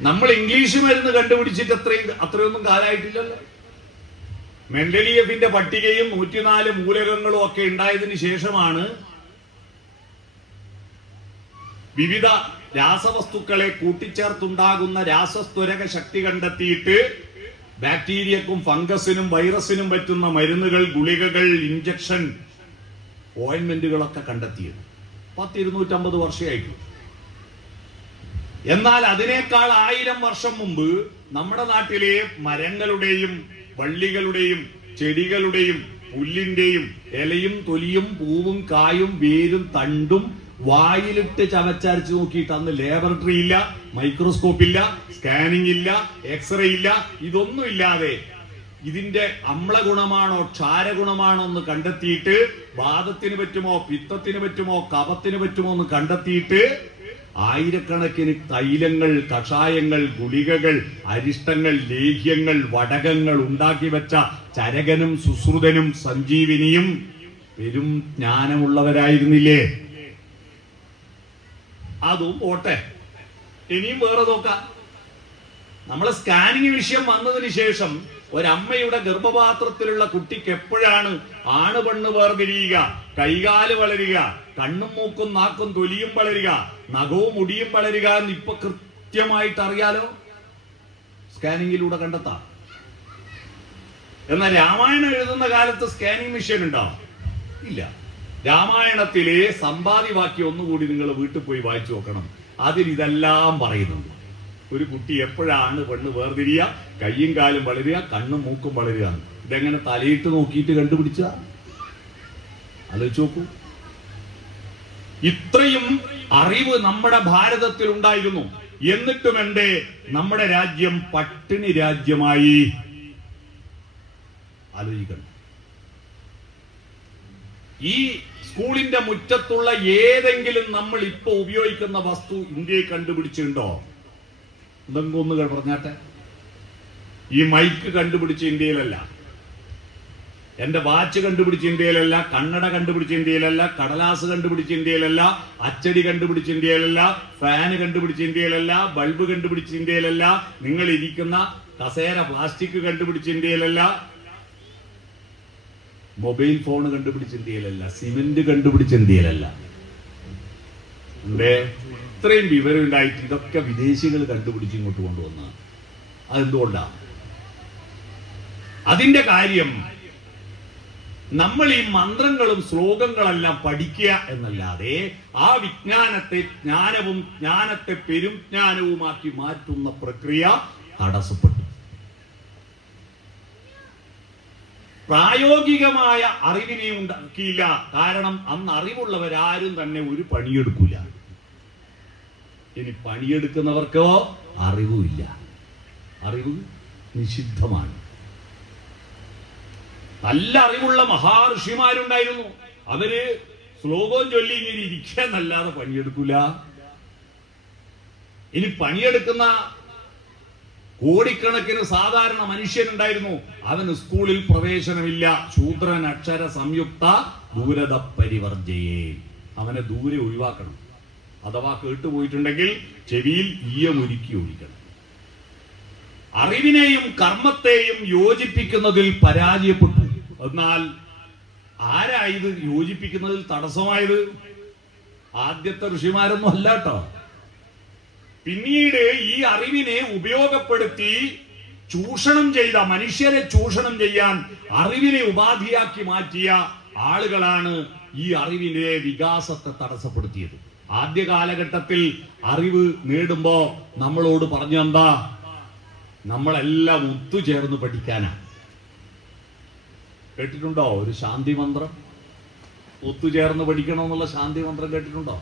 നമ്മൾ ഇംഗ്ലീഷ് മരുന്ന് കണ്ടുപിടിച്ചിട്ട് അത്രയും അത്രയൊന്നും കാലമായിട്ടില്ലല്ലോ. മെന്റലിയഫിന്റെ പട്ടികയും നൂറ്റിനാല് മൂലകങ്ങളും ഒക്കെ ഉണ്ടായതിന് ശേഷമാണ് വിവിധ രാസവസ്തുക്കളെ കൂട്ടിച്ചേർത്തുണ്ടാകുന്ന രാസസ്തുരക ശക്തി കണ്ടെത്തിയിട്ട് ബാക്ടീരിയക്കും ഫംഗസിനും വൈറസിനും പറ്റുന്ന മരുന്നുകൾ ഗുളികകൾ ഇഞ്ചക്ഷൻ ഓയിൻമെന്റുകളൊക്കെ കണ്ടെത്തിയത്. പത്തിരുന്നൂറ്റമ്പത് വർഷമായിട്ടുള്ളൂ. വർഷമായിട്ടു എന്നാൽ അതിനേക്കാൾ ആയിരം വർഷം മുമ്പ് നമ്മുടെ നാട്ടിലെ മരങ്ങളുടെയും വള്ളികളുടെയും ചെടികളുടെയും പുല്ലിന്റെയും ഇലയും തൊലിയും പൂവും കായും വേരും തണ്ടും വായിലിട്ട് ചവച്ചരച്ച് നോക്കിയിട്ട് അന്ന് ലാബറട്ടറി ഇല്ല മൈക്രോസ്കോപ്പ് ഇല്ല സ്കാനിംഗ് ഇല്ല എക്സ്റേ ഇല്ല ഇതൊന്നും ഇല്ലാതെ ഇതിന്റെ അമ്ല ഗുണമാണോ ക്ഷാര ഗുണമാണോ എന്ന് കണ്ടെത്തിയിട്ട് വാദത്തിന് പറ്റുമോ പിത്തത്തിന് പറ്റുമോ കപത്തിന് പറ്റുമോ എന്ന് കണ്ടെത്തിയിട്ട് ആയിരക്കണക്കിന് തൈലങ്ങൾ കഷായങ്ങൾ ഗുളികകൾ അരിഷ്ടങ്ങൾ ലേഹ്യങ്ങൾ വടകങ്ങൾ ഉണ്ടാക്കി വെച്ച ചരകനും സുശ്രുതനും സഞ്ജീവിനിയും പെരും ജ്ഞാനമുള്ളവരായിരുന്നില്ലേ? അതും പോട്ടെ. ഇനിയും വേറെ നോക്കാം. നമ്മളെ സ്കാനിങ് വിഷയം വന്നതിന് ശേഷം ഒരമ്മയുടെ ഗർഭപാത്രത്തിലുള്ള കുട്ടിക്ക് എപ്പോഴാണ് ആണ് പെണ്ണ് വേർതിരിയുക? കൈകാൽ വളരുക കണ്ണും മൂക്കും നാക്കും തൊലിയും വളരുക? നഖവും മുടിയും വളരുക എന്ന് ഇപ്പൊ കൃത്യമായിട്ട് അറിയാലോ? സ്കാനിങ്ങിലൂടെ കണ്ടെത്താം. എന്നാൽ രാമായണം എഴുതുന്ന കാലത്ത് സ്കാനിങ് മെഷീൻ ഉണ്ടോ? ഇല്ല. രാമായണത്തിലെ സമ്പാദ്യവാക്യം ഒന്നുകൂടി നിങ്ങൾ വീട്ടിൽ പോയി വായിച്ചു നോക്കണം. അതിൽ ഇതെല്ലാം പറയുന്നുണ്ട്. ഒരു കുട്ടി എപ്പോഴാണ് പെണ്ണ് വേർതിരിയ കയ്യും കാലും വളരുക കണ്ണും മൂക്കും വളരുക. ഇതെങ്ങനെ തലയിട്ട് നോക്കിയിട്ട് കണ്ടുപിടിച്ച ആലോചിച്ച് നോക്കൂ. ഇത്രയും അറിവ് നമ്മുടെ ഭാരതത്തിൽ ഉണ്ടായിരുന്നു. എന്നിട്ടും എന്റെ നമ്മുടെ രാജ്യം പട്ടിണി രാജ്യമായി. ആലോചിക്കണം. ഈ സ്കൂളിന്റെ മുറ്റത്തുള്ള ഏതെങ്കിലും നമ്മൾ ഇപ്പൊ ഉപയോഗിക്കുന്ന വസ്തു ഇന്ത്യയിൽ കണ്ടുപിടിച്ചിട്ടുണ്ടോ? എന്തെങ്കിലും ഒന്ന് പറഞ്ഞാട്ടെ? ഈ മൈക്ക് കണ്ടുപിടിച്ച ഇന്ത്യയിലല്ല. എന്റെ വാച്ച് കണ്ടുപിടിച്ച ഇന്ത്യയിലല്ല കണ്ണട കണ്ടുപിടിച്ച ഇന്ത്യയിലല്ല കടലാസ് കണ്ടുപിടിച്ച ഇന്ത്യയിലല്ല അച്ചടി കണ്ടുപിടിച്ച ഇന്ത്യയിലല്ല ഫാന് കണ്ടുപിടിച്ച ഇന്ത്യയിലല്ല ബൾബ് കണ്ടുപിടിച്ച ഇന്ത്യയിലല്ല നിങ്ങൾ ഇരിക്കുന്ന കസേര പ്ലാസ്റ്റിക് കണ്ടുപിടിച്ച ഇന്ത്യയിലല്ല മൊബൈൽ ഫോൺ കണ്ടുപിടിച്ച ഇന്ത്യയിലല്ല സിമെന്റ് കണ്ടുപിടിച്ച ഇന്ത്യയിലല്ല. ഇത്രയും വിവരം ഉണ്ടായിട്ട് ഇതൊക്കെ വിദേശികൾ കണ്ടുപിടിച്ച് ഇങ്ങോട്ട് കൊണ്ടുവന്ന അതെന്തുകൊണ്ടാണ് അതിന്റെ കാര്യം നമ്മൾ ഈ മന്ത്രങ്ങളും ശ്ലോകങ്ങളെല്ലാം പഠിക്കുക എന്നല്ലാതെ ആ വിജ്ഞാനത്തെ ജ്ഞാനവും ജ്ഞാനത്തെ പെരും ജ്ഞാനവുമാക്കി മാറ്റുന്ന പ്രക്രിയ തടസ്സപ്പെട്ടു. പ്രായോഗികമായ അറിവിനെ ഉണ്ടാക്കിയില്ല. കാരണം അന്ന് അറിവുള്ളവരാരും തന്നെ ഒരു പണിയെടുക്കില്ല ഇനി പണിയെടുക്കുന്നവർക്കോ അറിവുമില്ല. അറിവ് നിഷിദ്ധമാണ്. നല്ല അറിവുള്ള മഹാഋഷിമാരുണ്ടായിരുന്നു. അവർ ശ്ലോകവും ചൊല്ലി ഇങ്ങനെ ഇരിക്കാന്നല്ലാതെ പണിയെടുക്കൂല. ഇനി പണിയെടുക്കുന്ന കോടിക്കണക്കിന് സാധാരണ മനുഷ്യനുണ്ടായിരുന്നു. അവന് സ്കൂളിൽ പ്രവേശനമില്ല. ശൂദ്രൻ അക്ഷര സംയുക്ത ദൂരത പരിവർജയെ അവനെ ദൂരെ ഒഴിവാക്കണം. അഥവാ കേട്ടുപോയിട്ടുണ്ടെങ്കിൽ ചെവിയിൽ ഈയമൊരുക്കി ഒഴിക്കണം. അറിവിനെയും കർമ്മത്തെയും യോജിപ്പിക്കുന്നതിൽ പരാജയപ്പെട്ടു. എന്നാൽ ആരാ ഇത് യോജിപ്പിക്കുന്നതിൽ തടസ്സമായത് ആദ്യത്തെ ഋഷിമാരൊന്നും അല്ല കേട്ടോ പിന്നീട് ഈ അറിവിനെ ഉപയോഗപ്പെടുത്തി ചൂഷണം ചെയ്ത മനുഷ്യരെ ചൂഷണം ചെയ്യാൻ അറിവിനെ ഉപാധിയാക്കി മാറ്റിയ ആളുകളാണ് ഈ അറിവിന്റെ വികാസത്തെ തടസ്സപ്പെടുത്തിയത്. ആദ്യ കാലഘട്ടത്തിൽ അറിവ് നേടുമ്പോ നമ്മളോട് പറഞ്ഞെന്താ? നമ്മളെല്ലാം ഒത്തുചേർന്ന് പഠിക്കാനാ. കേട്ടിട്ടുണ്ടോ? ഒരു ശാന്തി മന്ത്രം ഒത്തുചേർന്ന് പഠിക്കണമെന്നുള്ള ശാന്തി മന്ത്രം കേട്ടിട്ടുണ്ടോ?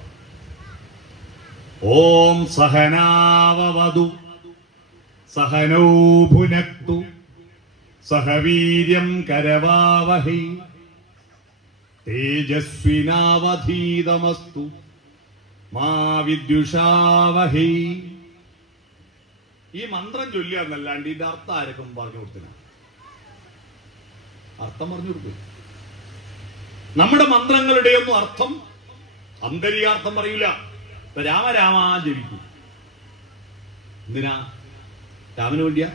ഓം സഹനാവവതു സഹനൗ സഹവീര്യം കരവാവഹി തേജസ്വിനാവധീതമസ്തു മാ വിദ്യുഷാവഹി. ഈ മന്ത്രം ചൊല്ലുക ഇതിന്റെ അർത്ഥം ആരൊക്കെ പറഞ്ഞു കൊടുത്തിന അർത്ഥം പറഞ്ഞു കൊടുക്കും നമ്മുടെ മന്ത്രങ്ങളുടെ ഒന്നും അർത്ഥം അന്തര്യാർത്ഥം പറയൂല. ഇപ്പൊ രാമ രാമ ജപിക്കും. എന്തിനാ? രാമന് വേണ്ടിയാ?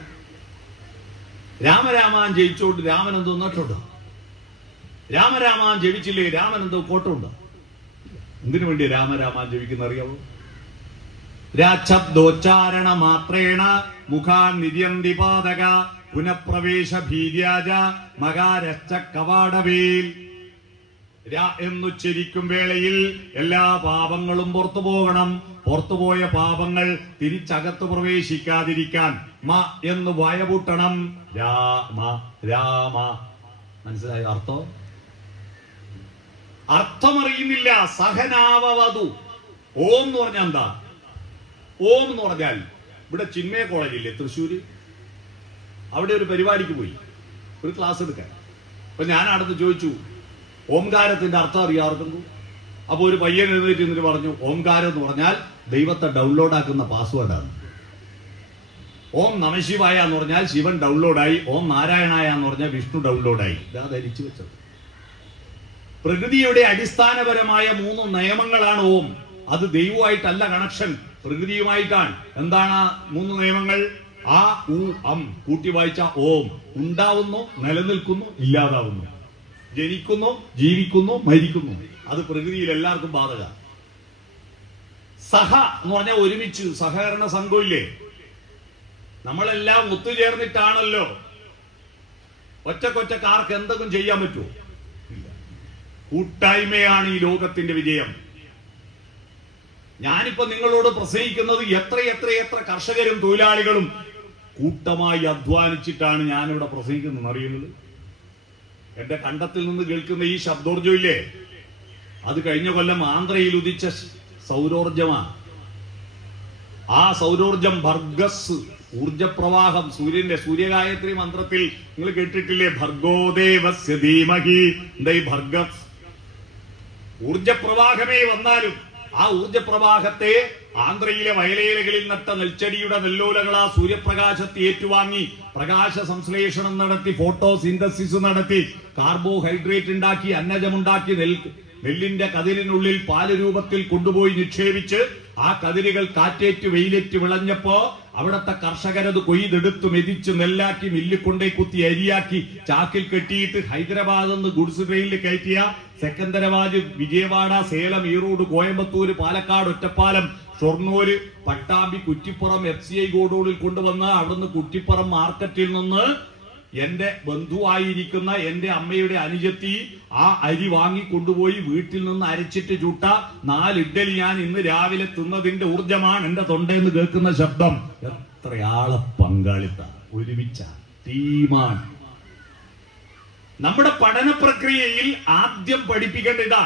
രാമരാമാൻ ജയിച്ചോണ്ട് രാമൻ എന്തോ നട്ടുണ്ടോ രാമരാമാൻ ജപിച്ചില്ലേ? രാമൻ എന്തോ കോട്ടമുണ്ടോ? എന്തിനു വേണ്ടി രാമരാമാൻ ജപിക്കുന്ന അറിയാവോ? രാച്ഛബ്ദോച്ചാരണ മാത്രേണ മുഖാൻ നിര്യന്തി പാതക. പുനഃപ്രവേശ ഭീര്യാജ മകാരശ്ച കവാടവേൽ. എന്നുച്ചരിക്കും വേളയിൽ എല്ലാ പാപങ്ങളും പുറത്തു പോകണം. പുറത്തുപോയ പാപങ്ങൾ തിരിച്ചകത്ത് പ്രവേശിക്കാതിരിക്കാൻ മ എന്ന് വയപൂട്ടണം. രാമ രാമ മനസ്സിലായോ അർത്ഥം? അർത്ഥമറിയുന്നില്ല. സഹനാവവതു. ഓം എന്ന് പറഞ്ഞാൽ എന്താ? ഓം എന്ന് പറഞ്ഞാൽ ഇവിടെ ചിന്മയ കോളേജില്ലേ തൃശ്ശൂര്? അവിടെ ഒരു പരിപാടിക്ക് പോയി. ഒരു ക്ലാസ് എടുക്കാൻ. അപ്പൊ ഞാൻ അടുത്ത് ചോദിച്ചു ഓംകാരത്തിന്റെ അർത്ഥം അറിയാറുണ്ടോ അപ്പോൾ ഒരു പയ്യൻ എഴുന്നേറ്റ് എന്നിട്ട് പറഞ്ഞു ഓംകാരം എന്ന് പറഞ്ഞാൽ ദൈവത്തെ ഡൗൺലോഡ് ആക്കുന്ന പാസ്വേഡാണ് ഓം നമശിവായ എന്ന് പറഞ്ഞാൽ ശിവൻ ഡൗൺലോഡായി ഓം നാരായണായ എന്ന് പറഞ്ഞാൽ വിഷ്ണു ഡൗൺലോഡായി ഇതാ ധരിച്ചു വെച്ചത്. പ്രകൃതിയുടെ അടിസ്ഥാനപരമായ മൂന്ന് നിയമങ്ങളാണ് ഓം. അത് ദൈവമായിട്ടല്ല കണക്ഷൻ പ്രകൃതിയുമായിട്ടാണ്. എന്താണ് മൂന്ന് നിയമങ്ങൾ? ആ ഉ അം കൂട്ടി വായിച്ച ഓം ഉണ്ടാവുന്നു നിലനിൽക്കുന്നു ഇല്ലാതാവുന്നു. ജനിക്കുന്നു ജീവിക്കുന്നു മരിക്കുന്നു. അത് പ്രകൃതിയിൽ എല്ലാവർക്കും ബാധക. സഹ എന്ന് പറഞ്ഞാൽ ഒരുമിച്ച് സഹകരണ സംഘമില്ലേ? നമ്മളെല്ലാം ഒത്തുചേർന്നിട്ടാണല്ലോ. ഒറ്റക്കൊറ്റക്കാർക്ക് എന്തെങ്കിലും ചെയ്യാൻ പറ്റുമോ. കൂട്ടായ്മയാണ് ഈ ലോകത്തിന്റെ വിജയം. ഞാനിപ്പോ നിങ്ങളോട് പ്രസംഗിക്കുന്നത് എത്ര എത്ര എത്ര കർഷകരും തൊഴിലാളികളും കൂട്ടമായി അധ്വാനിച്ചിട്ടാണ് ഞാനിവിടെ പ്രസംഗിക്കുന്നത്. അറിയുന്നത്? എന്റെ കണ്ടത്തിൽ നിന്ന് കേൾക്കുന്ന ഈ ശബ്ദോർജമില്ലേ അത് കഴിഞ്ഞ കൊല്ലം ആന്ധ്രയിൽ ഉദിച്ച സൗരോർജമാണ് ആ സൗരോർജം ഭർഗസ് ഊർജപ്രവാഹം സൂര്യന്റെ സൂര്യഗായത്രി മന്ത്രത്തിൽ നിങ്ങൾ കേട്ടിട്ടില്ലേ? ഭർഗോദേവസ്യ ധീമഹി ഭർഗസ്? ഊർജപ്രവാഹമേ വന്നാലും ആ ഊർജപ്രവാഹത്തെ ആന്ധ്രയിലെ വയലേലകളിൽ നട്ട നെൽച്ചെടിയുടെ നെല്ലോലകൾ ആ സൂര്യപ്രകാശത്തെ ഏറ്റുവാങ്ങി പ്രകാശ സംശ്ലേഷണം നടത്തി ഫോട്ടോ സിന്തസിസ് നടത്തി കാർബോഹൈഡ്രേറ്റ് ഉണ്ടാക്കി അന്നജമുണ്ടാക്കി നെൽ നെല്ലിന്റെ കതിരിനുള്ളിൽ പാൽ രൂപത്തിൽ കൊണ്ടുപോയി നിക്ഷേപിച്ച് ആ കതിരുകൾ കാറ്റേറ്റ് വെയിലേറ്റ് വിളഞ്ഞപ്പോ അവിടത്തെ കർഷകരത് കൊയ്തെടുത്ത് മെതിച്ച് നെല്ലാക്കി മില്ലിൽ കൊണ്ടേ കുത്തി അരിയാക്കി ചാക്കിൽ കെട്ടിയിട്ട് ഹൈദരാബാദ് നിന്ന് ഗുഡ്സ് ട്രെയിനിൽ കയറ്റിയ Secunderabad Vijayawada Salem Erode Coimbatore Palakkad Ottapalam Shoranur Pattambi Kuttippuram F C I ഗോഡൂളിൽ കൊണ്ടുവന്ന് അവിടുന്ന് കുറ്റിപ്പുറം മാർക്കറ്റിൽ നിന്ന് എന്റെ ബന്ധുവായിരിക്കുന്ന എന്റെ അമ്മയുടെ അനുജത്തി ആ അരി വാങ്ങി കൊണ്ടുപോയി വീട്ടിൽ നിന്ന് അരച്ചിട്ട് ചുട്ട നാല് ഇഡ്ഡലി ഞാൻ ഇന്ന് രാവിലെ തിന്നതിന്റെ ഊർജമാണ് എന്റെ തൊണ്ടയെന്ന് കേൾക്കുന്ന ശബ്ദം. എത്രയാളെ പങ്കാളിത്ത ഒരുമിച്ച ടീമാണ് നമ്മുടെ പഠന പ്രക്രിയയിൽ ആദ്യം പഠിപ്പിക്കേണ്ട ഇതാ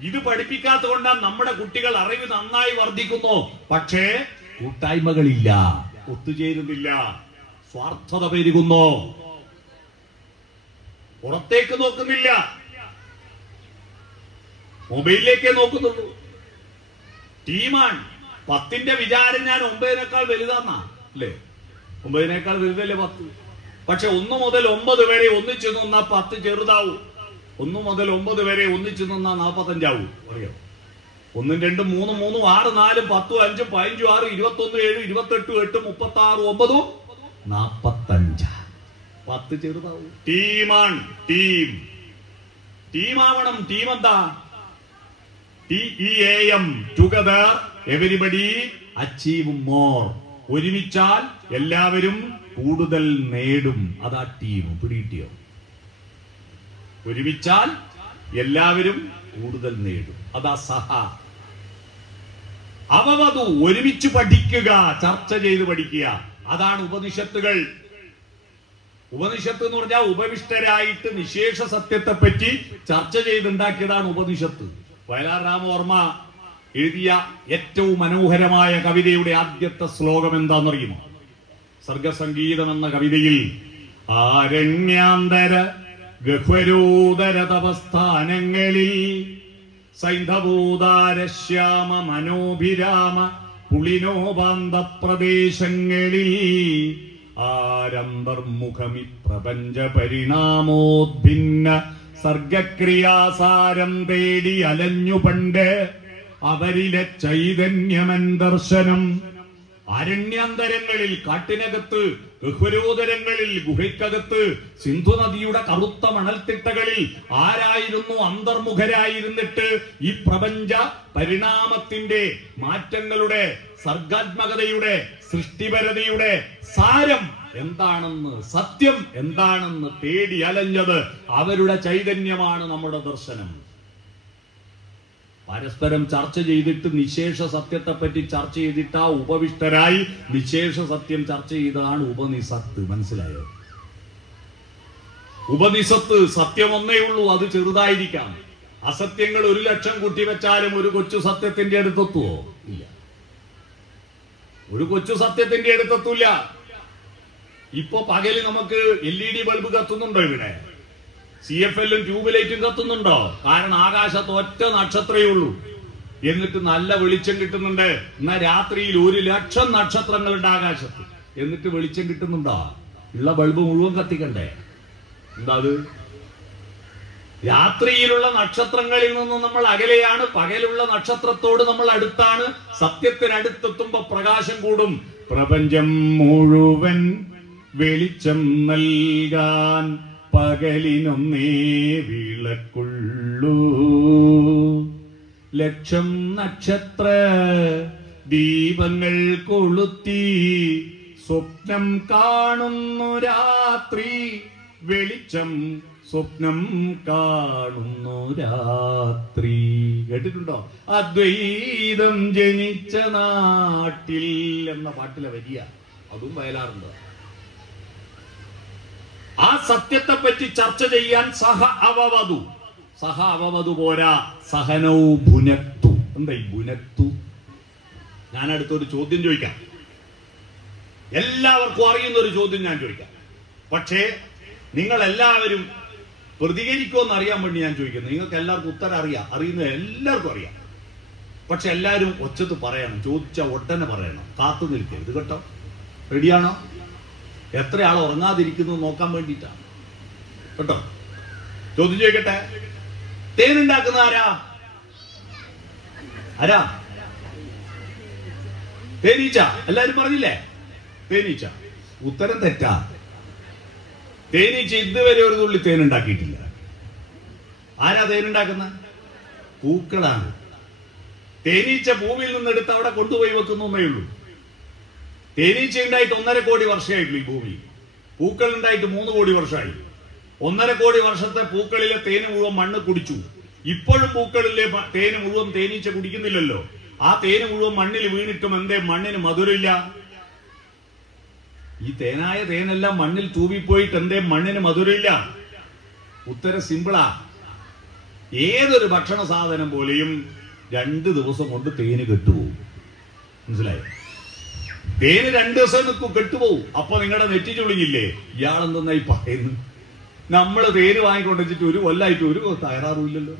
ഇത് പഠിപ്പിക്കാത്ത കൊണ്ടാണ് നമ്മുടെ കുട്ടികൾ അറിവ് നന്നായി വർദ്ധിക്കുന്നു. പക്ഷേ കൂട്ടായ്മകളില്ല ഒത്തുചേരുന്നില്ല. സ്വാർത്ഥത പെരുകുന്നു. പുറത്തേക്ക് നോക്കുന്നില്ല. മൊബൈലിലേക്കേ നോക്കുന്നുള്ളൂ. ടീമാണ്. പത്തിന്റെ വിചാരം ഞാൻ ഒമ്പതിനേക്കാൾ വലുതാന്നാ അല്ലേ? ഒമ്പതിനേക്കാൾ വലുതല്ലേ പത്ത്? പക്ഷെ ഒന്ന് മുതൽ ഒമ്പത് വരെ ഒന്നിച്ചു നിന്നാ പത്ത് ചെറുതാവും. ഒന്ന് മുതൽ ഒമ്പത് വരെ ഒന്നിച്ചു നിന്നാ നാപ്പത്തഞ്ചാവും. അറിയാം ഒന്നും രണ്ടും മൂന്നും മൂന്നും ആറ് നാലും പത്തും അഞ്ചും പതിനഞ്ചും ആറ് ഇരുപത്തൊന്ന് ഏഴും ഇരുപത്തെട്ടും എട്ടും മുപ്പത്തി ആറ് ഒമ്പതും നാപ്പത്തഞ്ച്. പത്ത് ചെറുതാവും. ടീമാണ് ടീം ടീമാവണം ടീം എന്താ? T A together everybody achieve more ഒരുമിച്ചാൽ എല്ലാവരും കൂടുതൽ നേടും. അതാ ടീം പിടികിട്ടിയോ? ഒരുമിച്ചാൽ എല്ലാവരും കൂടുതൽ നേടും. അതാ സഹ. അവവതു ഒരുമിച്ച് പഠിക്കുക ചർച്ച ചെയ്ത് പഠിക്കുക. അതാണ് ഉപനിഷത്തുകൾ. ഉപനിഷത്ത് എന്ന് പറഞ്ഞാൽ ഉപവിഷ്ടരായിട്ട് നിശേഷ സത്യത്തെ പറ്റി ചർച്ച ചെയ്തുണ്ടാക്കിയതാണ് ഉപനിഷത്ത്. വയലാർ രാമവർമ്മ എഴുതിയ ഏറ്റവും മനോഹരമായ കവിതയുടെ ആദ്യത്തെ ശ്ലോകം എന്താണെന്നറിയുമോ? സർഗസംഗീതം എന്ന കവിതയിൽ ആരണ്യാന്തര ഗഹ്വരോദര തപസ്ഥാനങ്ങളിൽ സൈന്ധഭൂതാര ശ്യാമ മനോഭിരാമ പുളിനോപാന്ത പ്രദേശങ്ങളിൽ ആരന്തർമുഖമി പ്രപഞ്ച പരിണാമോദ്ഭിന്ന സർഗക്രിയാസാരം തേടി അലഞ്ഞു പണ്ട് അവരിലെ ചൈതന്യമൻ ദർശനം. അരണ്യാന്തരങ്ങളിൽ കാട്ടിനകത്ത് ഗഹ്വരോദരങ്ങളിൽ ഗുഹയ്ക്കകത്ത് സിന്ധു നദിയുടെ കറുത്ത മണൽത്തിട്ടകളിൽ ആരായിരുന്നു അന്തർമുഖരായിരുന്നിട്ട് ഈ പ്രപഞ്ച പരിണാമത്തിന്റെ മാറ്റങ്ങളുടെ സർഗാത്മകതയുടെ സൃഷ്ടിപരതയുടെ സാരം എന്താണെന്ന് സത്യം എന്താണെന്ന് തേടി അലഞ്ഞത് അവരുടെ ചൈതന്യമാണ് നമ്മുടെ ദർശനം. പരസ്പരം ചർച്ച ചെയ്തിട്ട് നിശേഷ സത്യത്തെ പറ്റി ചർച്ച ചെയ്തിട്ട് ആ ഉപവിഷ്ടരായി നിശേഷ സത്യം ചർച്ച ചെയ്തതാണ് ഉപനിസത്ത്. മനസ്സിലായോ? ഉപനിസത്ത് സത്യം ഒന്നേ ഉള്ളൂ അത് ചെറുതായിരിക്കാം. അസത്യങ്ങൾ ഒരു ലക്ഷം കൂട്ടിവെച്ചാലും ഒരു കൊച്ചു സത്യത്തിന്റെ അടുത്തെത്തുവോ? ഇല്ല. ഒരു കൊച്ചു സത്യത്തിന്റെ അടുത്തെത്തൂല ഇപ്പൊ പകൽ നമുക്ക് എൽ ഇ ഡി ബൾബ് കത്തുന്നുണ്ടോ ഇവിടെ? സി എഫ് എല്ലും ട്യൂബ് കത്തുന്നുണ്ടോ? കാരണം ആകാശത്ത് ഒറ്റ നക്ഷത്രമേ ഉള്ളൂ എന്നിട്ട് നല്ല വെളിച്ചം കിട്ടുന്നുണ്ട്. എന്നാ രാത്രിയിൽ ഒരു ലക്ഷം നക്ഷത്രങ്ങളുണ്ട് ആകാശത്ത്. എന്നിട്ട് വെളിച്ചം കിട്ടുന്നുണ്ടോ? ഉള്ള ബൾബ് മുഴുവൻ കത്തിക്കണ്ടേ? എന്താ അത്? രാത്രിയിലുള്ള നക്ഷത്രങ്ങളിൽ നിന്ന് നമ്മൾ അകലെയാണ്. പകലുള്ള നക്ഷത്രത്തോട് നമ്മൾ അടുത്താണ്. സത്യത്തിനടുത്തെത്തുമ്പോ പ്രകാശം കൂടും. പ്രപഞ്ചം മുഴുവൻ വെളിച്ചം നൽകാൻ പകലിനൊന്നേ വിളക്കുള്ളൂ. ലക്ഷം നക്ഷത്ര ദീപങ്ങൾ കൊളുത്തി സ്വപ്നം കാണുന്നു രാത്രി. വെളിച്ചം സ്വപ്നം കാണുന്നു രാത്രി. കേട്ടിട്ടുണ്ടോ? അദ്വൈതം ജനിച്ച നാട്ടിൽ എന്ന പാട്ടിലെ വരിക. അതും വയലാറുണ്ട്. ആ സത്യത്തെ പറ്റി ചർച്ച ചെയ്യാൻ സഹ അവവതു സഹ അവവതു പോരാ. സഹനൗ ഭുനക്തു. എന്താ ഈ ഭുനക്തു? ഞാൻ അടുത്തൊരു ചോദ്യം ചോദിക്കാം. എല്ലാവർക്കും അറിയുന്ന ഒരു ചോദ്യം ഞാൻ ചോദിക്കാം. പക്ഷേ നിങ്ങൾ എല്ലാവരും പ്രതികരിക്കുമെന്ന് അറിയാൻ വേണ്ടി ഞാൻ ചോദിക്കുന്നു. നിങ്ങൾക്ക് എല്ലാവർക്കും ഉത്തരം അറിയാം. അറിയുന്ന എല്ലാവർക്കും അറിയാം. പക്ഷെ എല്ലാവരും ഒച്ചത്ത് പറയണം. ചോദിച്ച ഉടനെ പറയണം. കാത്തു നിൽക്കരുത് കേട്ടോ. റെഡിയാണോ എത്ര ആൾ ഉറങ്ങാതിരിക്കുന്നു നോക്കാൻ വേണ്ടിയിട്ടാണ്. കേട്ടോ? ചോദ്യം ചോദിക്കട്ടെ? തേനുണ്ടാക്കുന്ന ആരാ? ആരാ? തേനീച്ച. എല്ലാരും പറഞ്ഞില്ലേ? തേനീച്ച. ഉത്തരം തെറ്റാ. തേനീച്ച ഇതുവരെ ഒരു തുള്ളി തേനുണ്ടാക്കിയിട്ടില്ല. ആരാ തേനുണ്ടാക്കുന്ന? പൂക്കളാണ്. തേനീച്ച ഭൂമിയിൽ നിന്ന് എടുത്ത് അവിടെ കൊണ്ടുപോയി വെക്കുന്നു എന്നേ ഉള്ളൂ. തേനീച്ച ഉണ്ടായിട്ട് ഒന്നര കോടി വർഷമായിട്ടുള്ളൂ ഈ ഭൂമി. പൂക്കൾ ഉണ്ടായിട്ട് മൂന്ന് കോടി വർഷമായി. ഒന്നര കോടി വർഷത്തെ പൂക്കളിലെ തേന് മുഴുവൻ മണ്ണ് കുടിച്ചു. ഇപ്പോഴും പൂക്കളിലെ തേന് മുഴുവൻ തേനീച്ച കുടിക്കുന്നില്ലല്ലോ. ആ തേന് മുഴുവൻ മണ്ണിൽ വീണിട്ടും എന്തേ? മണ്ണിന് മധുരമില്ല. ഈ തേനായ തേനെല്ലാം മണ്ണിൽ തൂവിപ്പോയിട്ട് എന്തേ? മണ്ണിന് മധുരമില്ല. ഉത്തരം സിമ്പിളാ ഏതൊരു ഭക്ഷണ സാധനം പോലെയും രണ്ട് ദിവസം കൊണ്ട് തേന് കെട്ടുപോകും. മനസ്സിലായോ? തേന് രണ്ടു ദിവസം നിൽക്കും കെട്ടുപോകും അപ്പൊ നിങ്ങളുടെ നെറ്റി ചുളിഞ്ഞില്ലേ ഇയാളെന്തെന്നായി പറയുന്നു? നമ്മൾ പേര് വാങ്ങിക്കൊണ്ടുവച്ചിട്ട് ഒരു കൊല്ലായിട്ട് ഒരു തയ്യാറാറുമില്ലല്ലോ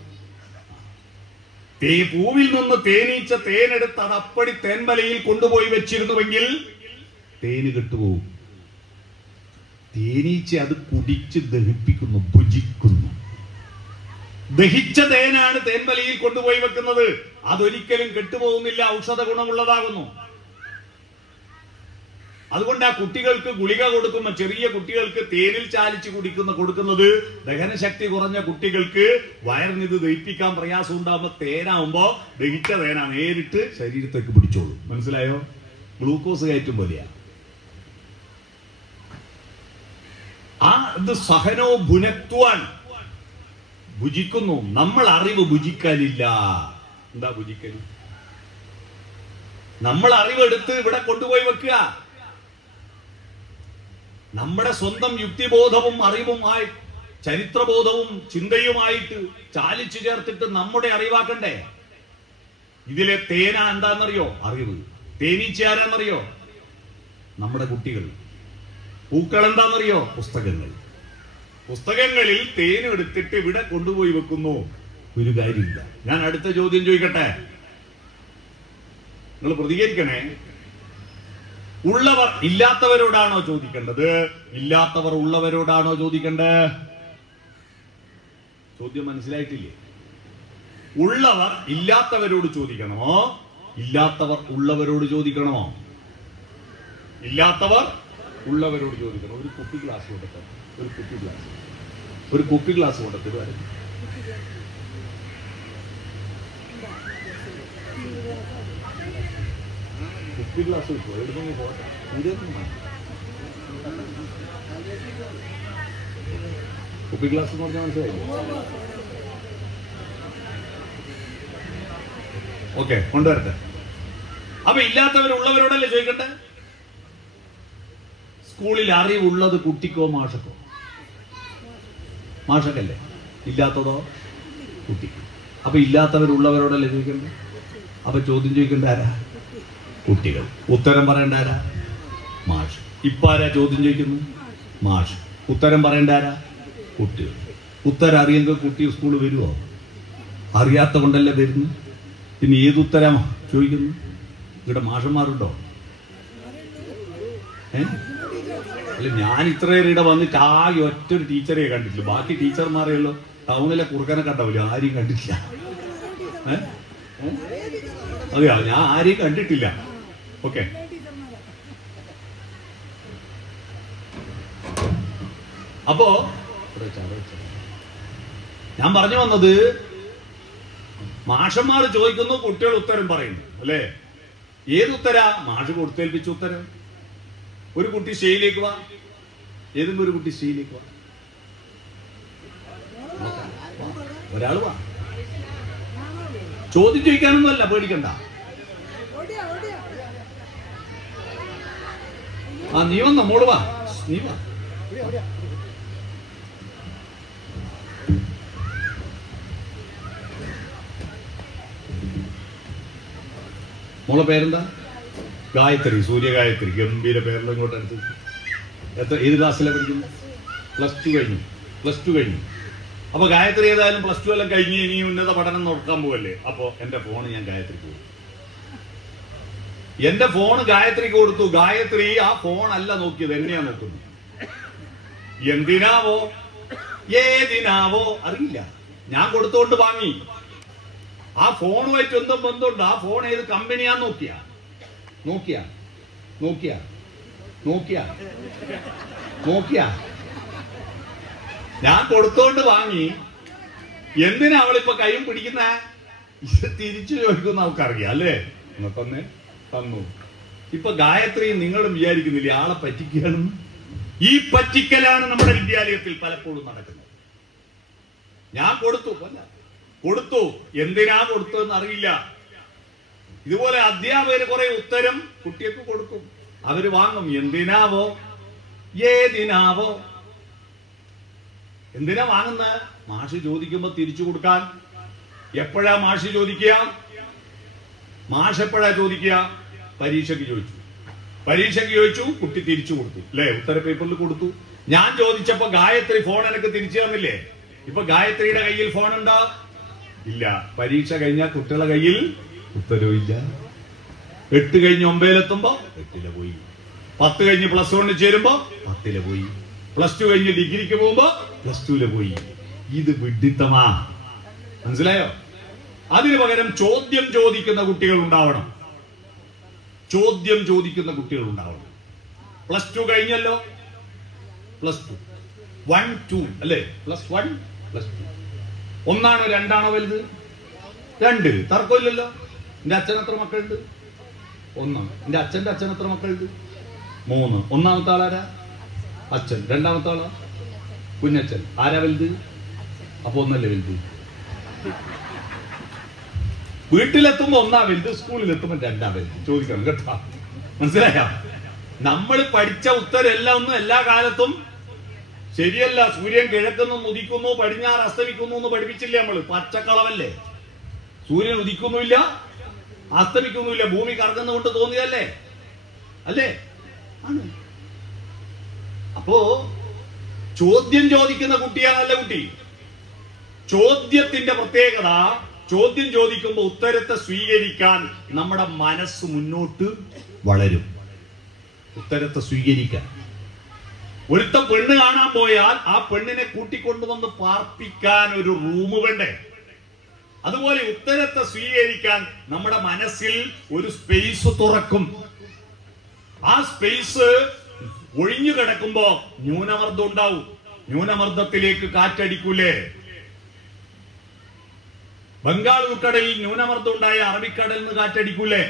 തേ പൂവിൽ നിന്ന് തേനീച്ച തേനെടുത്ത് അത് അപ്പടി തേൻമലയിൽ കൊണ്ടുപോയി വെച്ചിരുന്നുവെങ്കിൽ തേന് കെട്ടുപോകും തേനീച്ച അത് കുടിച്ച് ദഹിപ്പിക്കുന്നു ഭുജിക്കുന്നു. ദഹിച്ച തേനാണ് തേൻമലയിൽ കൊണ്ടുപോയി വെക്കുന്നത്. അതൊരിക്കലും കെട്ടുപോകുന്നില്ല ഔഷധ ഗുണമുള്ളതാകുന്നു അതുകൊണ്ട് ആ കുട്ടികൾക്ക് ഗുളിക കൊടുക്കുമ്പോൾ ചെറിയ കുട്ടികൾക്ക് തേനിൽ ചാലിച്ച് കുടിക്കുന്ന കൊടുക്കുന്നത് ദഹനശക്തി കുറഞ്ഞ കുട്ടികൾക്ക് വയറിന് ഇത് ദഹിപ്പിക്കാൻ പ്രയാസം ഉണ്ടാകുമ്പോൾ തേനാവുമ്പോ ദഹിച്ച തേന നേരിട്ട് ശരീരത്തേക്ക് പിടിച്ചോളൂ. മനസ്സിലായോ? ഗ്ലൂക്കോസ് കയറ്റും പോലെയാ. ആ ഇത് സഹനോ ഭുനത്വാൻ. ഭുജിക്കുന്നു. നമ്മൾ അറിവ് ഭുജിക്കാനില്ല എന്താ ഭുജിക്കൽ നമ്മൾ അറിവെടുത്ത് ഇവിടെ കൊണ്ടുപോയി വെക്കുക. നമ്മുടെ സ്വന്തം യുക്തിബോധവും അറിവുമായി ചരിത്രബോധവും ചിന്തയുമായിട്ട് ചാലിച്ചു ചേർത്തിട്ട് നമ്മുടെ അറിവാക്കണ്ടേ? ഇതിലെ തേന എന്താണെന്നറിയോ? അറിവ്. തേനീച്ച ആരാന്നറിയോ നമ്മുടെ കുട്ടികൾ. പൂക്കൾ എന്താണെന്നറിയോ പുസ്തകങ്ങൾ. പുസ്തകങ്ങളിൽ തേൻ എടുത്തിട്ട് ഇവിടെ കൊണ്ടുപോയി വെക്കുന്നു. ഒരു കാര്യമില്ല. ഞാൻ അടുത്ത ചോദ്യം ചോദിക്കട്ടെ? നിങ്ങൾ പ്രതികരിക്കണേ? ഉള്ളവർ ഇല്ലാത്തവരോടാണോ ചോദിക്കേണ്ടത്? ഇല്ലാത്തവർ ഉള്ളവരോടാണോ ചോദിക്കേണ്ടത്? ചോദ്യം മനസ്സിലായിട്ടില്ലേ? ഉള്ളവർ ഇല്ലാത്തവരോട് ചോദിക്കണമോ? ഇല്ലാത്തവർ ഉള്ളവരോട് ചോദിക്കണമോ? ഇല്ലാത്തവർ ഉള്ളവരോട് ചോദിക്കണം. ഒരു കുപ്പി ഗ്ലാസ് കൊണ്ടത്തെ ഒരു കുപ്പി ഗ്ലാസ്. ഒരു കുപ്പി ഗ്ലാസ് കൊണ്ടത്തെ കുപ്പി ഗ്ലാസ് കിട്ടുമോ എവിടുന്ന് പോട്ടെ വേണ്ട. കുപ്പി ഗ്ലാസ് എന്ന് പറഞ്ഞാൽ മനസ്സിലായി ഓക്കെ കൊണ്ടുവരട്ടെ. അപ്പൊ ഇല്ലാത്തവരുള്ളവരോടല്ലേ ചോദിക്കട്ടെ? സ്കൂളിൽ അറിവുള്ളത് കുട്ടിക്കോ മാഷക്കോ? മാഷക്കല്ലേ? ഇല്ലാത്തതോ? കുട്ടിക്ക്. അപ്പൊ ഇല്ലാത്തവരുള്ളവരോടല്ലേ ചോദിക്കണ്ടേ? അപ്പൊ ചോദ്യം ചോദിക്കേണ്ട ആരാ? കുട്ടികൾ. ഉത്തരം പറയേണ്ട ആരാ? മാഷ്. ഇപ്പൊ ആരാ ചോദ്യം ചോദിക്കുന്നു മാഷ്. ഉത്തരം പറയേണ്ട ആരാ? കുട്ടികൾ. ഉത്തരം അറിയെങ്കിൽ കുട്ടി സ്കൂളിൽ വരുമോ അറിയാത്ത കൊണ്ടല്ലേ വരുന്നു പിന്നെ ഏത് ഉത്തരം ചോദിക്കുന്നു ഇവിടെ മാഷന്മാരുണ്ടോ? ഏ? അല്ല ഞാൻ ഇത്രയേറെ ഇവിടെ വന്നിട്ട് ആകെ ഒറ്റൊരു ടീച്ചറെ കണ്ടിട്ടില്ല. ബാക്കി ടീച്ചർമാരെ ഉള്ളൂ. ടൗണിലെ കുറുക്കനെ കണ്ടാവില്ല ആരെയും കണ്ടിട്ടില്ല? ഏ? അതെയോ? ഞാൻ ആരെയും കണ്ടിട്ടില്ല. ഓക്കെ. അപ്പോ. ഞാൻ പറഞ്ഞു വന്നത് മാഷന്മാർ ചോദിക്കുന്നു കുട്ടികൾ ഉത്തരം പറയുന്നു അല്ലേ? ഏത് ഉത്തര? മാഷ് കൊടുത്തേൽപ്പിച്ച ഉത്തരം. ഒരു കുട്ടി സ്റ്റേയിലേക്ക് വാ. ഏതെങ്കിലും ഒരു കുട്ടി സ്റ്റേയിലേക്ക് വാ. ഒരാൾ വാ. ചോദ്യം ചോദിക്കാനൊന്നുമല്ല പേടിക്കണ്ട. ആ നീ വന്ന മോൾ വാ. നീ വാ. മോളെ പേരെന്താ? ഗായത്രി സൂര്യ ഗായത്രി ഗംഭീര പേരെല്ലാം ഇങ്ങോട്ട് അടുത്ത് എത്ര ഏത് ക്ലാസ്സിലാണ് പഠിക്കുന്നത്? പ്ലസ് ടു കഴിഞ്ഞു പ്ലസ് ടു കഴിഞ്ഞു. അപ്പൊ ഗായത്രി ഏതായാലും പ്ലസ് ടു എല്ലാം കഴിഞ്ഞ് ഇനി ഉന്നത പഠനം നോക്കാൻ പോകല്ലേ അപ്പോൾ എന്റെ ഫോൺ ഞാൻ ഗായത്രിക്ക് കൊടുത്തു എന്റെ ഫോൺ ഗായത്രി കൊടുത്തു. ഗായത്രി ആ ഫോൺ അല്ല നോക്കിയത് എന്നെയാ നോക്കുന്നത്? എന്തിനാവോ? ഏതിനാവോ? അറിയില്ല. ഞാൻ കൊടുത്തോണ്ട് വാങ്ങി. ആ ഫോണുമായിട്ട് എന്തും ബന്ധമുണ്ട്. ആ ഫോൺ ഏത് കമ്പനിയാ നോക്കിയ? നോക്കിയ? നോക്കിയ? നോക്കിയ? നോക്കിയ? ഞാൻ കൊടുത്തോണ്ട് വാങ്ങി. എന്തിനാ അവളിപ്പോ കൈയും പിടിക്കുന്ന? ഇത് തിരിച്ചു ചോദിക്കുന്ന അവൾക്കറിയാം അല്ലേ? നിങ്ങൾക്കൊന്ന് തന്നു. ഇപ്പൊ ഗായത്രി നിങ്ങളും വിചാരിക്കുന്നില്ല ആളെ പറ്റിക്കണം ഈ പറ്റിക്കലാണ് നമ്മുടെ വിദ്യാലയത്തിൽ പലപ്പോഴും നടക്കുന്നത്. ഞാൻ കൊടുത്തു അല്ല. കൊടുത്തു. എന്തിനാ കൊടുത്തതെന്ന് അറിയില്ല. ഇതുപോലെ അധ്യാപകര് കുറെ ഉത്തരം കുട്ടികൾക്ക് കൊടുക്കും. അവർ വാങ്ങും എന്തിനാവോ? ഏതിനാവോ? എന്തിനാ വാങ്ങുന്ന? മാഷ് ചോദിക്കുമ്പോ തിരിച്ചു കൊടുക്കാൻ. എപ്പോഴാ മാഷ് ചോദിക്കുക? മാഷെപ്പോഴാ ചോദിക്കുക? പരീക്ഷയ്ക്ക് ചോദിച്ചു. പരീക്ഷയ്ക്ക് ചോദിച്ചു കുട്ടി തിരിച്ചു കൊടുത്തു. അല്ലേ ഉത്തര പേപ്പറിൽ കൊടുത്തു. ഞാൻ ചോദിച്ചപ്പോ ഗായത്രി ഫോൺ എനിക്ക് തിരിച്ചു തന്നില്ലേ? ഇപ്പൊ ഗായത്രിയുടെ കയ്യിൽ ഫോൺ ഉണ്ടോ? ഇല്ല. പരീക്ഷ കഴിഞ്ഞാൽ കുട്ടികളുടെ കയ്യിൽ ഉത്തരവില്ല എട്ട് കഴിഞ്ഞ് ഒമ്പതിലെത്തുമ്പോ എട്ടിലെ പോയി. പത്ത് കഴിഞ്ഞ് പ്ലസ് വണ്ണിൽ ചേരുമ്പോ പത്തിലെ പോയി. പ്ലസ് ടു കഴിഞ്ഞ് ഡിഗ്രിക്ക് പോകുമ്പോ പ്ലസ് ടുവിലെ പോയി. ഇത് വിഡിത്തമാ മനസ്സിലായോ? അതിനു പകരം ചോദ്യം ചോദിക്കുന്ന കുട്ടികൾ ഉണ്ടാവണം. ചോദ്യം ചോദിക്കുന്ന കുട്ടികൾ ഉണ്ടാവണം. പ്ലസ് ടു കഴിഞ്ഞല്ലോ? Plus two. വൺ ടു അല്ലേ? Plus one plus two. ഒന്നാണോ രണ്ടാണോ വലുത്? രണ്ട്. തർക്കമില്ലല്ലോ? എന്റെ അച്ഛൻ എത്ര മക്കളുണ്ട്? ഒന്ന് എന്റെ അച്ഛന്റെ അച്ഛൻ എത്ര മക്കളുണ്ട്? മൂന്ന്. ഒന്നാമത്തെ ആളാരാ അച്ഛൻ. രണ്ടാമത്തെ ആളാ? കുഞ്ഞച്ഛൻ. ആരാ വലുത്? അപ്പൊ ഒന്നല്ലേ വലുത്? വീട്ടിലെത്തുമ്പോ ഒന്നാ വലുത് സ്കൂളിലെത്തുമ്പോ രണ്ടാ വലുത്. ചോദിക്കണം കേട്ടോ. മനസ്സിലായ? നമ്മൾ പഠിച്ച ഉത്തരം എല്ലാം ഒന്നും എല്ലാ കാലത്തും ശരിയല്ല. സൂര്യൻ കിഴക്കുന്നു ഉദിക്കുന്നു പടിഞ്ഞാറ് അസ്തമിക്കുന്നു എന്ന് പഠിപ്പിച്ചില്ലേ നമ്മൾ പച്ചക്കളവല്ലേ? സൂര്യൻ ഉദിക്കുന്നുമില്ല അസ്തമിക്കുന്നുമില്ല. ഭൂമി കറങ്ങുന്നുകൊണ്ട് തോന്നിയല്ലേ അല്ലേ? ആണ്. അപ്പോ ചോദ്യം ചോദിക്കുന്ന കുട്ടിയാണ് നല്ല കുട്ടി. ചോദ്യത്തിന്റെ പ്രത്യേകത ചോദ്യം ചോദിക്കുമ്പോൾ ഉത്തരത്തെ സ്വീകരിക്കാൻ നമ്മുടെ മനസ്സ് മുന്നോട്ട് വളരും. ഉത്തരത്തെ സ്വീകരിക്കാൻ. ഒരുത്ത പെണ്ണ് കാണാൻ പോയാൽ ആ പെണ്ണിനെ കൂട്ടിക്കൊണ്ടുവന്ന് പാർപ്പിക്കാൻ ഒരു റൂം വേണ്ടേ? അതുപോലെ ഉത്തരത്തെ സ്വീകരിക്കാൻ നമ്മുടെ മനസ്സിൽ ഒരു സ്പേസ് തുറക്കും. ആ സ്പേസ് ഒഴിഞ്ഞു കിടക്കുമ്പോ ന്യൂനമർദ്ദം ഉണ്ടാവും. ന്യൂനമർദ്ദത്തിലേക്ക് കാറ്റടിക്കൂലേ? ബംഗാൾ ഉൾക്കടലിൽ ന്യൂനമർദ്ദം ഉണ്ടായ അറബിക്കടലിൽ നിന്ന് കാറ്റടിക്കൂലേ?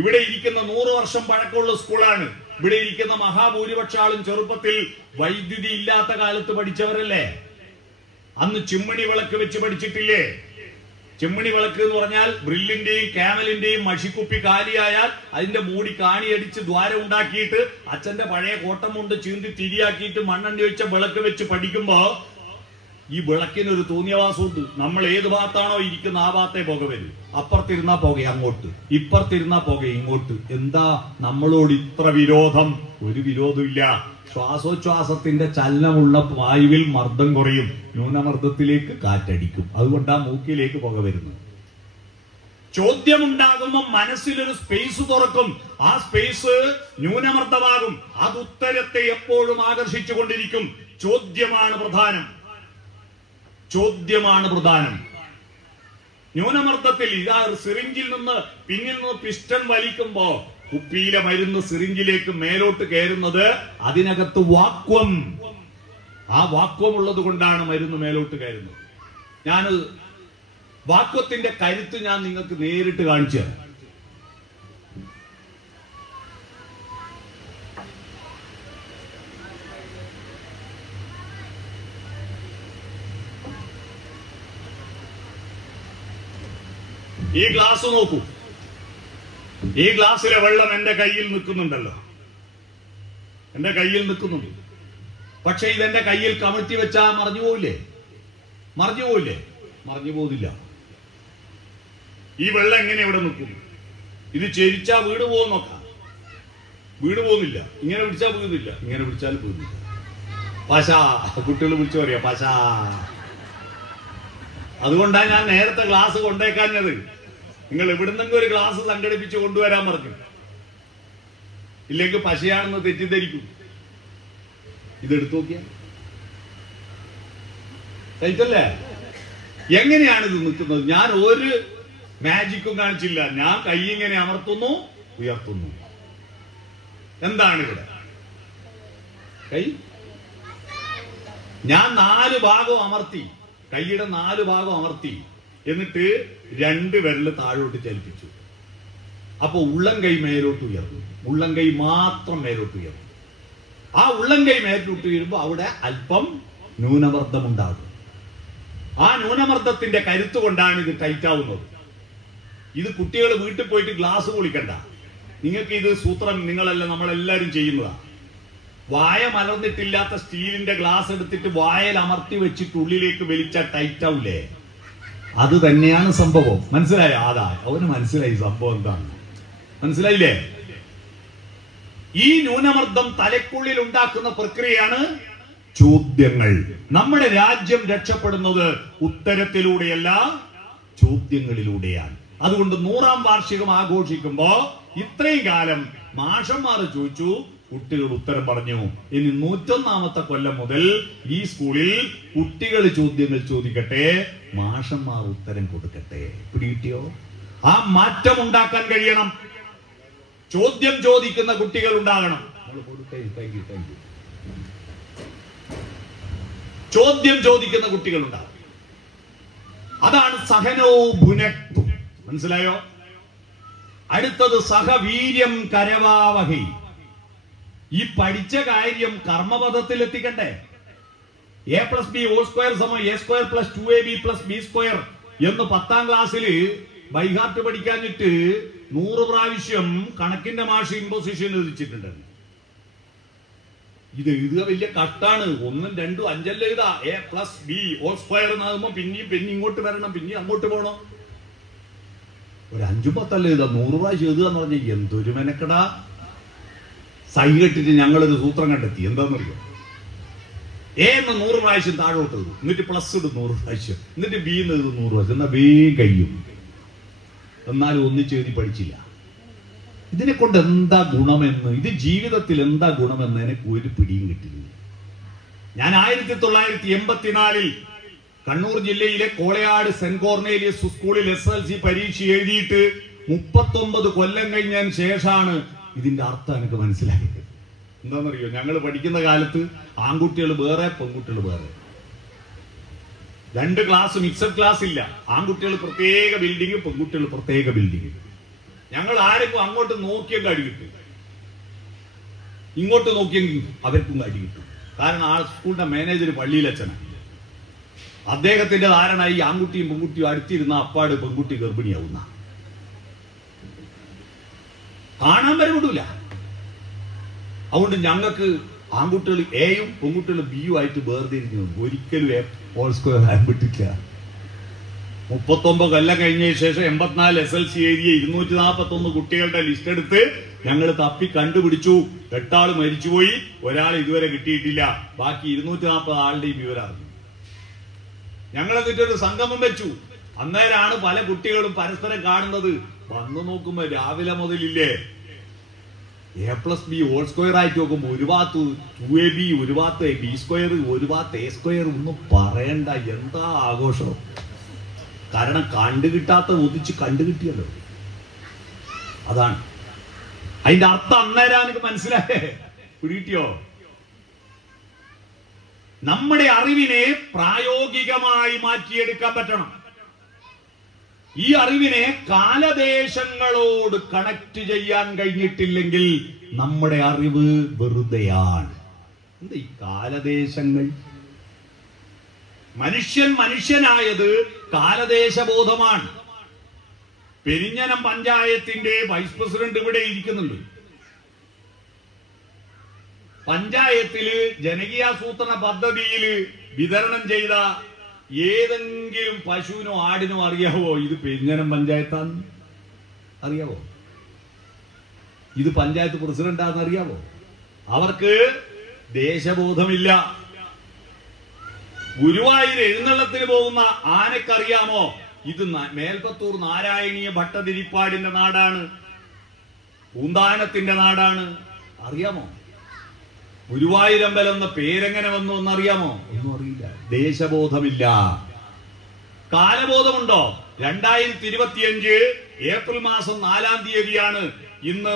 ഇവിടെ ഇരിക്കുന്ന നൂറ് വർഷം പഴക്കമുള്ള സ്കൂളാണ്. ഇവിടെ ഇരിക്കുന്ന മഹാഭൂരിപക്ഷ ആളും ചെറുപ്പത്തിൽ വൈദ്യുതി ഇല്ലാത്ത കാലത്ത് പഠിച്ചവരല്ലേ? അന്ന് ചിമ്മണി വിളക്ക് വെച്ച് പഠിച്ചിട്ടില്ലേ? ചെമ്മണി വിളക്ക് എന്ന് പറഞ്ഞാൽ ബ്രില്ലിന്റെയും ക്യാമലിന്റെയും മഷിക്കുപ്പി കാലിയായാൽ അതിന്റെ മൂടി കാണിയടിച്ച് ദ്വാരം ഉണ്ടാക്കിയിട്ട് അച്ഛന്റെ പഴയ കോട്ടം കൊണ്ട് ചീന്തി തിരിയാക്കിയിട്ട് മണ്ണെണ്ണ വെച്ച വിളക്ക് വെച്ച് പഠിക്കുമ്പോ ഈ വിളക്കിന് ഒരു തോന്നിയവാസമുണ്ട്. നമ്മൾ ഏത് ഭാഗത്താണോ ഇരിക്കുന്ന ആ ഭാഗത്തെ പുക വരും. അപ്പുറത്തിരുന്നാ പുക അങ്ങോട്ട്. ഇപ്പുറത്തിരുന്നാ പുക ഇങ്ങോട്ട്. എന്താ നമ്മളോട് ഇത്ര വിരോധം? ഒരു വിരോധമില്ല. ശ്വാസോച്ഛ്വാസത്തിന്റെ ചലനമുള്ള വായുവിൽ മർദ്ദം കുറയും. ന്യൂനമർദ്ദത്തിലേക്ക് കാറ്റടിക്കും. അതുകൊണ്ട് ആ മൂക്കിലേക്ക് പുക വരുന്നത്. ചോദ്യമുണ്ടാകുമ്പോൾ മനസ്സിലൊരു സ്പേസ് തുറക്കും. ആ സ്പേസ് ന്യൂനമർദ്ദമാകും. അത് ഉത്തരത്തെ എപ്പോഴും ആകർഷിച്ചു കൊണ്ടിരിക്കും ചോദ്യമാണ് പ്രധാനം. ചോദ്യമാണ് പ്രധാനം. ന്യൂനമർദ്ദത്തിൽ ഇതാ സിറിഞ്ചിൽ നിന്ന് പിന്നിൽ നിന്ന് പിസ്റ്റൺ വലിക്കുമ്പോ കുപ്പിയിലെ മരുന്ന് സിറിഞ്ചിലേക്ക് മേലോട്ട് കയറുന്നത് അതിനകത്ത് വാക്വം. ആ വാക്വം ഉള്ളത് കൊണ്ടാണ് മരുന്ന് മേലോട്ട് കയറുന്നത്. ഞാൻ വാക്വത്തിന്റെ കരുത്ത് ഞാൻ നിങ്ങൾക്ക് നേരിട്ട് കാണിച്ചു ഈ ഗ്ലാസ് നോക്കൂ. ഈ ഗ്ലാസ്സിലെ വെള്ളം എന്റെ കയ്യിൽ നിൽക്കുന്നുണ്ടല്ലോ. എന്റെ കയ്യിൽ നിൽക്കുന്നുണ്ട്. പക്ഷെ ഇതെന്റെ കയ്യിൽ കമഴ്ത്തി വെച്ചാൽ മറിഞ്ഞു പോവില്ലേ? മറിഞ്ഞു പോവില്ലേ? മറിഞ്ഞു പോകുന്നില്ല ഈ വെള്ളം എങ്ങനെ ഇവിടെ നിൽക്കും? ഇത് ചെരിച്ചാ വീട് പോകും നോക്കാം. വീട് പോകുന്നില്ല ഇങ്ങനെ പിടിച്ചാൽ പോകുന്നില്ല ഇങ്ങനെ പിടിച്ചാൽ പോകുന്നില്ല പശ കുട്ടികൾ വിളിച്ചു പറയാ പശ. അതുകൊണ്ടാണ് ഞാൻ നേരത്തെ ഗ്ലാസ് കൊണ്ടേക്കാഞ്ഞത്. നിങ്ങൾ എവിടുന്നെങ്കിലും ഒരു ഗ്ലാസ് സംഘടിപ്പിച്ച് കൊണ്ടുവരാൻ പറഞ്ഞു. ഇല്ലെങ്കിൽ പശയാണെന്ന് തെറ്റിദ്ധരിക്കും. ഇതെടുത്തു നോക്കിയാ. റൈറ്റല്ലേ എങ്ങനെയാണ് ഇത് നിൽക്കുന്നത്? ഞാൻ ഒരു മാജിക്കും കാണിച്ചില്ല. ഞാൻ കൈ ഇങ്ങനെ അമർത്തുന്നു ഉയർത്തുന്നു. എന്താണ് ഇവിടെ കൈ? ഞാൻ നാല് ഭാഗം അമർത്തി. കൈയുടെ നാല് ഭാഗം അമർത്തി. എന്നിട്ട് രണ്ട് വിരൽ താഴോട്ട് ചലിപ്പിച്ചു. അപ്പോൾ ഉള്ളം കൈ മേലോട്ട് ഉയർന്നു. ഉള്ളം കൈ മാത്രം മേലോട്ട് ഉയർന്നു. ആ ഉള്ളം കൈ മേലോട്ട് ഉയരുമ്പോൾ അവിടെ അല്പം ന്യൂനമർദ്ദം ഉണ്ടാകും ആ ന്യൂനമർദ്ദത്തിന്റെ കരുത്ത് കൊണ്ടാണ് ഇത് ടൈറ്റ് ആവുന്നത്. ഇത് കുട്ടികൾ വീട്ടിൽ പോയിട്ട് ഗ്ലാസ് പൊളിക്കണ്ട. നിങ്ങൾക്ക് ഇത് സൂത്രം നിങ്ങളല്ല നമ്മളെല്ലാരും ചെയ്യുന്നതാ. വായ മലർന്നിട്ടില്ലാത്ത സ്റ്റീലിന്റെ ഗ്ലാസ് എടുത്തിട്ട് വായൽ അമർത്തി വെച്ചിട്ട് ഉള്ളിലേക്ക് വലിച്ച ടൈറ്റ് ആവൂലേ? അത് തന്നെയാണ് സംഭവം. മനസ്സിലായോ? അതാ അവന് മനസ്സിലായി സംഭവം എന്താണ്. മനസ്സിലായില്ലേ? ഈ ന്യൂനമർദ്ദം തലക്കുള്ളിൽ ഉണ്ടാക്കുന്ന പ്രക്രിയയാണ് ചോദ്യങ്ങൾ. നമ്മുടെ രാജ്യം രക്ഷപ്പെടുന്നത് ഉത്തരത്തിലൂടെയല്ല ചോദ്യങ്ങളിലൂടെയാണ്. അതുകൊണ്ട് നൂറാം വാർഷികം ആഘോഷിക്കുമ്പോ ഇത്രയും കാലം മാഷന്മാർ ചോദിച്ചു കുട്ടികൾ ഉത്തരം പറഞ്ഞു. ഇനി നൂറ്റൊന്നാമത്തെ കൊല്ലം മുതൽ ഈ സ്കൂളിൽ കുട്ടികൾ ചോദ്യങ്ങൾ ചോദിക്കട്ടെ മാഷന്മാർ ഉത്തരം കൊടുക്കട്ടെ. പിടികിട്ടിയോ? ആ മാറ്റം ഉണ്ടാക്കാൻ കഴിയണം. ചോദ്യം ചോദിക്കുന്ന കുട്ടികൾ ഉണ്ടാകണം. ചോദ്യം ചോദിക്കുന്ന കുട്ടികൾ ഉണ്ടാകും അതാണ് സഹനോ ഭുനക്തു മനസ്സിലായോ? അടുത്തത് സഹവീര്യം കരവാവഹി. ഈ പഠിച്ച കാര്യം കർമ്മപഥത്തിൽ എത്തിക്കണ്ടേ A plus B whole square സമയം A square plus two A B plus B square എന്ന് പത്താം ക്ലാസ്സിൽ ബൈഹാർട്ട് പഠിക്കാഞ്ഞിട്ട് നൂറ് പ്രാവശ്യം കണക്കിന്റെ മാഷ് ഇമ്പോസിഷൻ എഴുതിച്ചിട്ടുണ്ട്. ഇത് എഴുതുക വലിയ കട്ടാണ് ഒന്നും രണ്ടും അഞ്ചല്ല എഴുതാ. A plus B whole square എന്നാകുമ്പോ പിന്നെയും പിന്നെ ഇങ്ങോട്ട് വരണം പിന്നെ അങ്ങോട്ട് പോകണം ഒരു അഞ്ചു പത്തല്ല എഴുതാ. നൂറ് പ്രാവശ്യം എഴുതുക എന്ന് പറഞ്ഞാൽ എന്തൊരു മെനക്കെടാ? സൈ കെട്ടിട്ട് ഞങ്ങളൊരു സൂത്രം കണ്ടെത്തി. എന്താണെന്നറിയോ എ എന്ന് നൂറ് പ്രാവശ്യം താഴോട്ട് ഇടും. എന്നിട്ട് പ്ലസ് ഇടും നൂറ് പ്രാവശ്യം. എന്നിട്ട് ബി എന്ന് ഇടും നൂറ് പ്രാവശ്യം. എന്നാ വേഗം കഴിയും. എന്നാലും ഒന്നിച്ചെഴുതി പഠിച്ചില്ല. ഇതിനെ കൊണ്ട് എന്താ ഗുണമെന്ന് ഇത് ജീവിതത്തിൽ എന്താ ഗുണമെന്ന് എനിക്ക് ഒരു പിടിയും കിട്ടില്ല ഞാൻ ആയിരത്തി തൊള്ളായിരത്തി എൺപത്തിനാലിൽ കണ്ണൂർ ജില്ലയിലെ കോളയാട് സെന്റ് കോർണേലിയസ് സ്കൂളിൽ എസ് എൽ സി പരീക്ഷ എഴുതിയിട്ട് മുപ്പത്തൊമ്പത് കൊല്ലം കഴിഞ്ഞതിന് ശേഷമാണ് ഇതിന്റെ അർത്ഥം എനിക്ക് മനസ്സിലായി എന്താണെന്നറിയോ? ഞങ്ങൾ പഠിക്കുന്ന കാലത്ത് ആൺകുട്ടികൾ വേറെ പെൺകുട്ടികൾ വേറെ. രണ്ട് ക്ലാസ് മിക്സഡ് ക്ലാസ് ഇല്ല. ആൺകുട്ടികൾ പ്രത്യേക ബിൽഡിംഗ് പെൺകുട്ടികൾ പ്രത്യേക ബിൽഡിംഗ് ഞങ്ങൾ ആരെങ്കിലും അങ്ങോട്ട് നോക്കിയെങ്കിൽ അടി കിട്ടും. ഇങ്ങോട്ട് നോക്കിയെങ്കിൽ അവർക്കും അടി കിട്ടും. കാരണം ആ സ്കൂളിന്റെ മാനേജർ പള്ളിയിലച്ഛനാണ് അദ്ദേഹത്തിന്റെ ധാരണ ഈ ആൺകുട്ടിയും പെൺകുട്ടിയും അടുത്തിരുന്ന അപ്പാട് പെൺകുട്ടി ഗർഭിണിയാവുന്ന. കാണാൻ വരെ വിടൂല അതുകൊണ്ട് ഞങ്ങൾക്ക് ആൺകുട്ടികൾ എയും പെൺകുട്ടികൾ ബിയും ആയിട്ട് വേർതിരിഞ്ഞു ഒരിക്കലും എ ഹോൾ സ്ക്വയർ പറ്റില്ല മുപ്പത്തൊമ്പത് കൊല്ലം കഴിഞ്ഞ ശേഷം എൺപത്തിനാല് എസ് എൽ സി എഴുതിയ ഇരുന്നൂറ്റി നാൽപ്പത്തി ഒന്ന് കുട്ടികളുടെ ലിസ്റ്റ് എടുത്ത് ഞങ്ങൾ തപ്പി കണ്ടുപിടിച്ചു. എട്ടാൾ മരിച്ചുപോയി. ഒരാൾ ഇതുവരെ കിട്ടിയിട്ടില്ല. ബാക്കി ഇരുന്നൂറ്റി നാൽപ്പത് ആളുടെയും വിവരം ഞങ്ങളെ ഞങ്ങൾ എന്നിട്ട് ഒരു സംഗമം വെച്ചു. അന്നേരാണ് പല കുട്ടികളും പരസ്പരം കാണുന്നത്. വന്നു നോക്കുമ്പോ രാവിലെ മുതലില്ലേ? A plus B whole square ആയിട്ട് നോക്കുമ്പോ ഒരു ഭാഗത്ത് ടു എ ബി ഒരു ഭാഗത്ത് ബി സ്ക്വയർ ഒരു ഭാഗത്ത് എ സ്ക്വയർ ഒന്നും പറയണ്ട. എന്താ ആഘോഷം? കാരണം കണ്ടുകിട്ടാത്ത ഒതിച്ച് കണ്ടുകിട്ടിയല്ലോ അതാണ്. അതിന്റെ അർത്ഥം അന്നേരം എനിക്ക് മനസ്സിലായേ. പിടികിട്ടിയോ? നമ്മുടെ അറിവിനെ പ്രായോഗികമായി മാറ്റിയെടുക്കാൻ പറ്റണം. ഈ അറിവിനെ കാലദേശങ്ങളോട് കണക്ട് ചെയ്യാൻ കഴിഞ്ഞിട്ടില്ലെങ്കിൽ നമ്മുടെ അറിവ് വെറുതെയാണ്. എന്താ ഈ കാലദേശങ്ങൾ? മനുഷ്യൻ മനുഷ്യനായത് കാലദേശബോധമാണ്. പെരിഞ്ഞനം പഞ്ചായത്തിന്റെ വൈസ് പ്രസിഡന്റ് ഇവിടെ ഇരിക്കുന്നുണ്ട്. പഞ്ചായത്തിൽ ജനകീയാസൂത്രണ പദ്ധതിയിൽ വിതരണം ചെയ്ത ഏതെങ്കിലും പശുവിനോ ആടിനോ അറിയാവോ? ഇത് പെരിഞ്ഞനം പഞ്ചായത്താന്ന്. അറിയാവോ? ഇത് പഞ്ചായത്ത് പ്രസിഡന്റാന്ന് അറിയാവോ? അവർക്ക് ദേശബോധമില്ല. ഗുരുവായൂർ എഴുന്നള്ളത്തിന് പോകുന്ന ആനക്കറിയാമോ? ഇത് മേൽപ്പത്തൂർ നാരായണീയ ഭട്ടതിരിപ്പാടിന്റെ നാടാണ്. പൂന്താനത്തിന്റെ നാടാണ്. അറിയാമോ? ഗുരുവായൂരമ്പലം എന്ന പേരെങ്ങനെ വന്നു എന്നറിയാമോ? ഒന്നും അറിയില്ല. ദേശബോധമില്ല. കാലബോധമുണ്ടോ? രണ്ടായിരത്തി ഇരുപത്തിയഞ്ച് ഏപ്രിൽ മാസം നാലാം തീയതിയാണ് ഇന്ന്